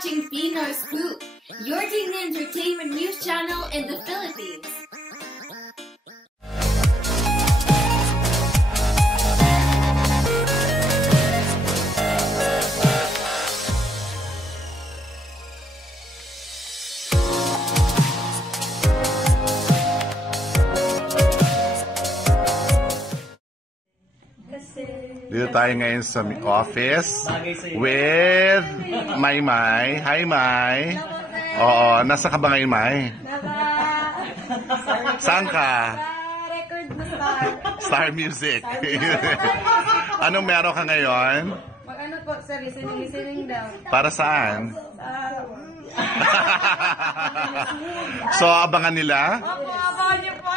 watching Pinoy Scoop, your teen entertainment news channel in the Philippines. Dito tayo ngayon sa office with Maymay. Hi, May. Oo, nasa ka ba ngayon, May? Saan ka? Record na Star. Star Music. Anong meron ka ngayon? Mag-ano po, sir, listening daw. Para saan? Sa... So, abangan nila? Opo, abangan niyo po.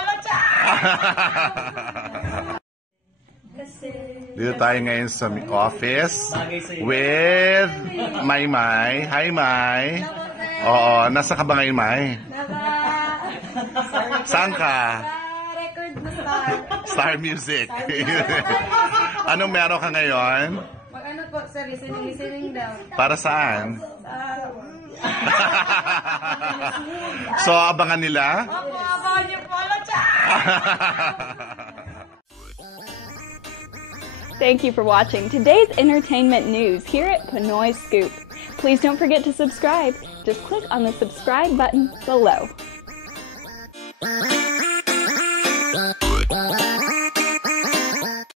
Dito tayo ngayon sa office with Maymay. Hi, May. Oo, nasa ka ba ngayon, May? Saan ka? Record na Star. Star Music. Anong meron ka ngayon? Mag-ano po, sir, listening daw. Para saan? Sa... So, abangan nila? Opo, abangan niyo po. Thank you for watching today's entertainment news here at Pinoy Scoop. Please don't forget to subscribe. Just click on the subscribe button below.